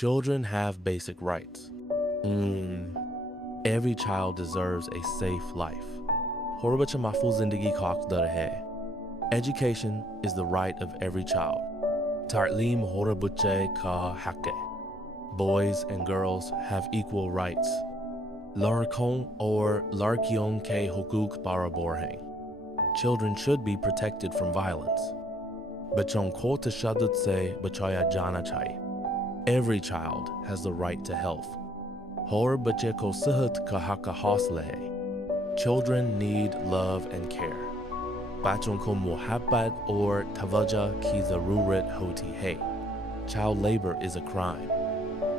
Children have basic rights. Every child deserves a safe life. Horbacha mahfuz zindagi ka haq dare hai. Education is the right of every child. Ta'leem horabuche ka haq hai. Boys and girls have equal rights. Larkon or larkion ke hukuk barabor hai. Children should be protected from violence. Bachon ko tashaddud se bachaya jana chahiye. Every child has the right to health. Hor bache ko sehat ka haqqa hausla hai. Children need love and care. Bachon ko muhabbat or tawajjuh ki zarurat hoti hai. Child labor is a crime.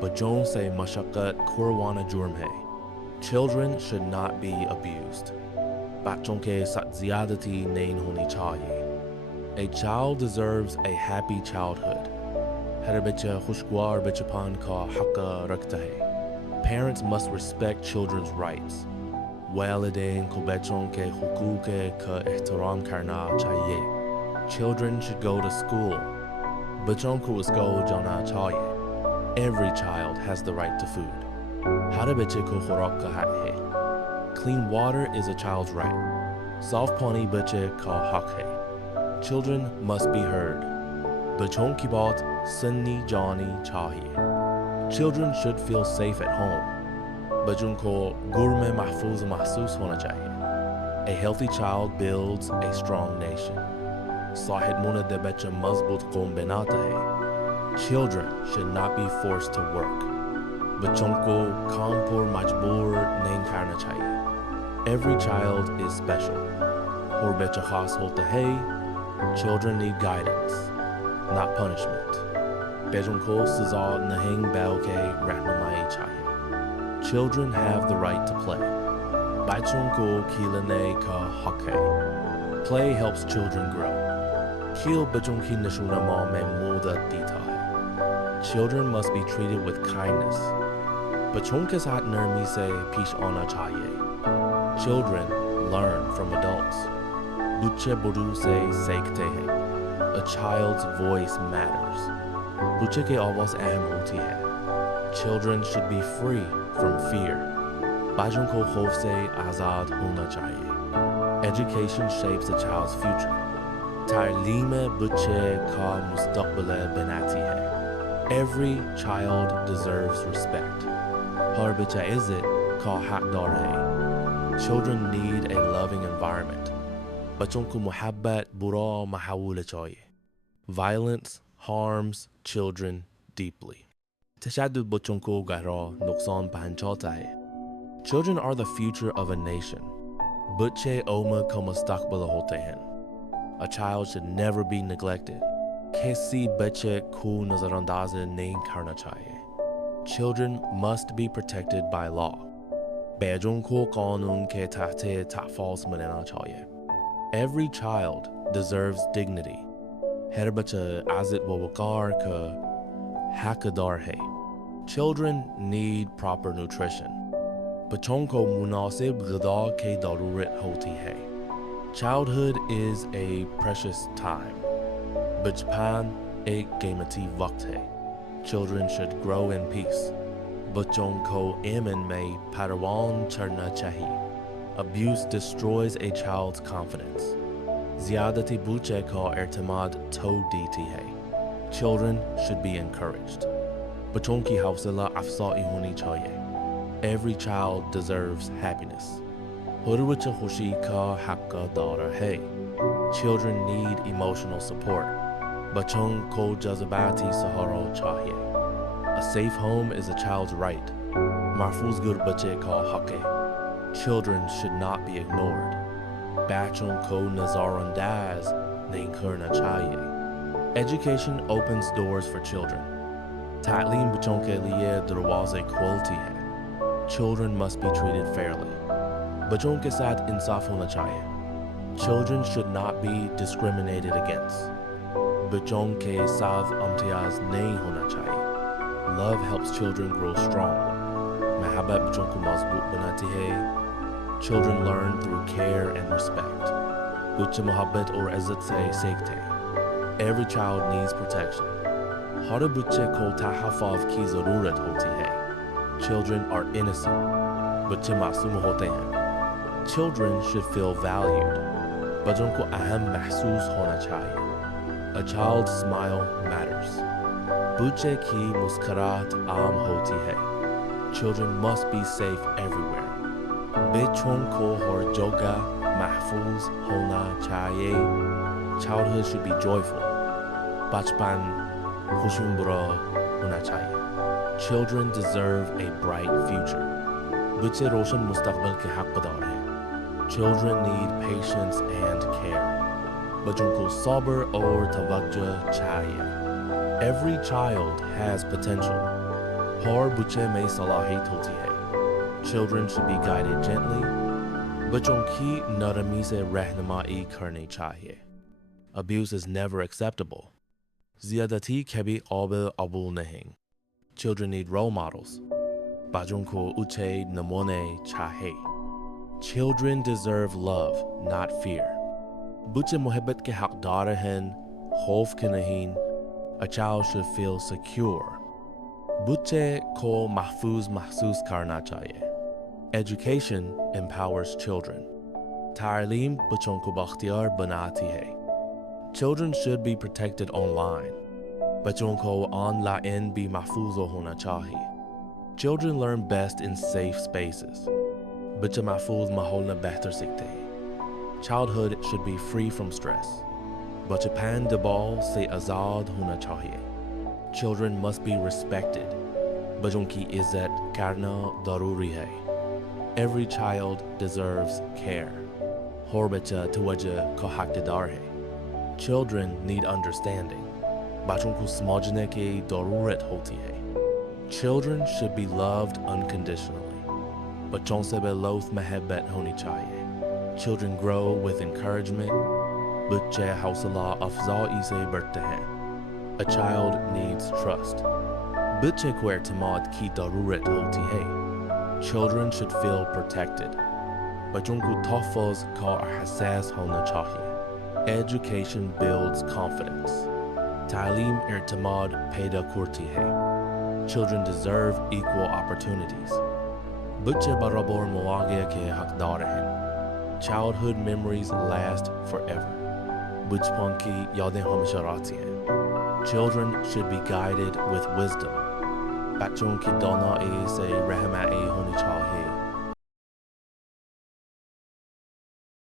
Bajon se mashaqqat kurwana jurm hai. Children should not be abused. Bachon ke sat ziyadati nahin honi chahiye. A child deserves a happy childhood. Parents must respect children's rights. Children should go to school. Every child has the right to food. Clean water is a child's right. Soft pani bache ka haq hai. Children must be heard. Bachon ki baat sunni jani chahiye. Children should feel safe at home. Bachon ko gur mein mahfuz mahsus hona chahiye. A healthy child builds a strong nation. Sahid muna de bacha mazboot qawm banata hai. Children should not be forced to work. Bachon ko kaam par majboor nahin karna chahiye. Every child is special. Hor bacha khas hota hai. Children need guidance, not punishment. Children have the right to play. Play helps children grow. Children must be treated with kindness. Children learn from adults. A child's voice matters. Children should be free from fear. Education shapes a child's future. Every child deserves respect. Children need a loving environment. Violence harms children deeply. Children are the future of a nation. A child should never be neglected. Children must be protected by law. Every child deserves dignity. Children need proper nutrition. Childhood is a precious time. Children should grow in peace. Abuse destroys a child's confidence. Children should be encouraged. Every child deserves happiness. Children need emotional support. A safe home is a child's right. Children should not be ignored. Education opens doors for children. Children must be treated fairly. Children should not be discriminated against. Love helps children grow strong. Children learn through care and respect. Every child needs protection. हर बच्चे को तहफ़्फ़ुज़ की ज़रूरत होती है. Children are innocent. बच्चे मासूम होते हैं. Children should feel valued. बच्चों को अहम महसूस होना चाहिए. A child's smile matters. बच्चे की मुस्कुराहट आम होती है. Children must be safe everywhere. बच्चों को हर जगह महफूज होना चाहिए. Childhood should be joyful. बचपन खुशनुमा होना चाहिए. Children deserve a bright future. बच्चे रोशन मुस्तकबिल के हकदार हैं. Children need patience and care. बच्चों को सब्र और तवज्जो चाहिए. Every child has potential. हर बच्चे में सलाहियत होती है. Children should be guided gently. बच्चों की नरमी से रहनुमाई करनी चाहिए. Abuse is never acceptable. ज़्यादती कभी काबिल अबूल नहीं. Children need role models. बच्चों को अच्छे नमूने चाहिए. Children deserve love, not fear. बच्चे मोहब्बत के हकदार हैं, खौफ के नहीं. A child should feel secure. बच्चे को महफूज महसूस करना चाहिए. Education empowers children. तालीम बच्चों को बख्तियार बनाती है. Children should be protected online. बच्चों को ऑनलाइन भी महफूज होना चाहिए. Children learn best in safe spaces. बच्चे महफूज माहौल में बेहतर सीखते हैं. Childhood should be free from stress. बचपन दबाव से आज़ाद होना चाहिए. Children must be respected. बच्चों की इज्जत करना ज़रूरी है. Every child deserves care. हर बच्चा तवज्जो का हकदार है. Children need understanding. बच्चों को समझने की ज़रूरत होती है. Children should be loved unconditionally. बच्चों से बेलौस मोहब्बत होनी चाहिए. Children grow with encouragement. बच्चे हौसला अफजाई से बढ़ते हैं. A child needs trust. बच्चे को एतमाद की ज़रूरत होती है. Children should feel protected. बच्चों को तहफ़्फ़ुज़ का एहसास होना चाहिए. Education builds confidence. तालीम एतमाद पैदा करती है. Children deserve equal opportunities. बच्चे बराबर मौक़े के हकदार हैं. Childhood memories last forever. बचपन की यादें हमेशा रहती हैं. Children should be guided with wisdom. बच्चों की दानाई से रहनुमाई होनी चाहिए.